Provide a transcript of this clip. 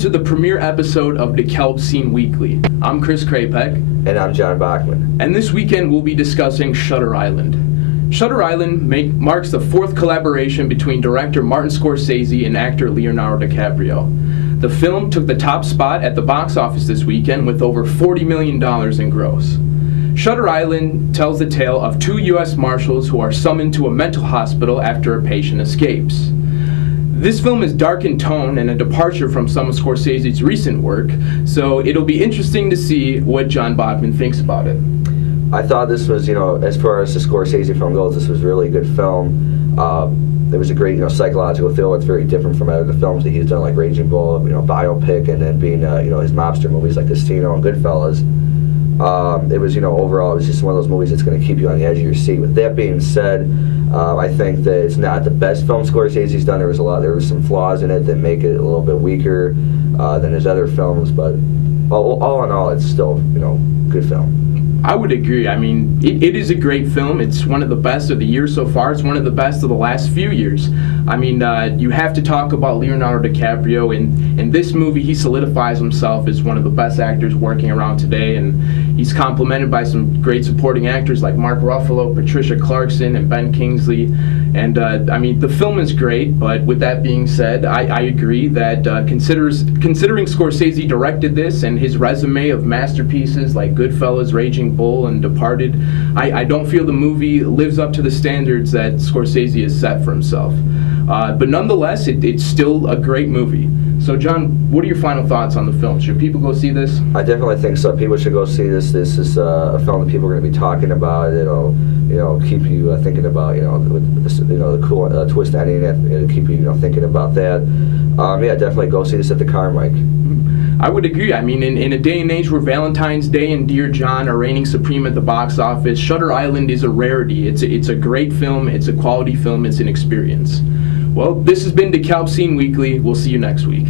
to the premiere episode of DeKalb Scene Weekly. I'm Chris Krapek. And I'm John Bachman. And this weekend we'll be discussing Shutter Island. Shutter Island marks the fourth collaboration between director Martin Scorsese and actor Leonardo DiCaprio. The film took the top spot at the box office this weekend with over $40 million in gross. Shutter Island tells the tale of two U.S. Marshals who are summoned to a mental hospital after a patient escapes. This film is dark in tone and a departure from some of Scorsese's recent work, so it'll be interesting to see what John Bachman thinks about it. I thought this was, as far as the Scorsese film goes, this was really a good film. There was a great, psychological thriller. It's very different from other films that he's done, like Raging Bull, biopic, and then being, his mobster movies like Casino and Goodfellas. It was, overall, it was just one of those movies that's going to keep you on the edge of your seat. With that being said, I think that it's not the best film Scorsese's done. There was some flaws in it that make it a little bit weaker than his other films, but all in all, it's still, good film. I would agree. I mean, it is a great film. It's one of the best of the year so far. It's one of the best of the last few years. I mean, you have to talk about Leonardo DiCaprio. In this movie, he solidifies himself as one of the best actors working around today, and he's complemented by some great supporting actors like Mark Ruffalo, Patricia Clarkson, and Ben Kingsley. And, I mean, the film is great, but with that being said, I agree that considering Scorsese directed this and his resume of masterpieces like Goodfellas, Raging Bull, and Departed, I don't feel the movie lives up to the standards that Scorsese has set for himself. But nonetheless, it's still a great movie. So, John, what are your final thoughts on the film? Should people go see this? I definitely think so. People should go see this. This is a film that people are going to be talking about. It'll, keep you thinking about, the cool twist ending. It'll keep you, thinking about that. Yeah, definitely go see this at the Carmike. I would agree. I mean, in a day and age where Valentine's Day and Dear John are reigning supreme at the box office, Shutter Island is a rarity. It's a great film. It's a quality film. It's an experience. Well, this has been DeKalb Scene Weekly. We'll see you next week.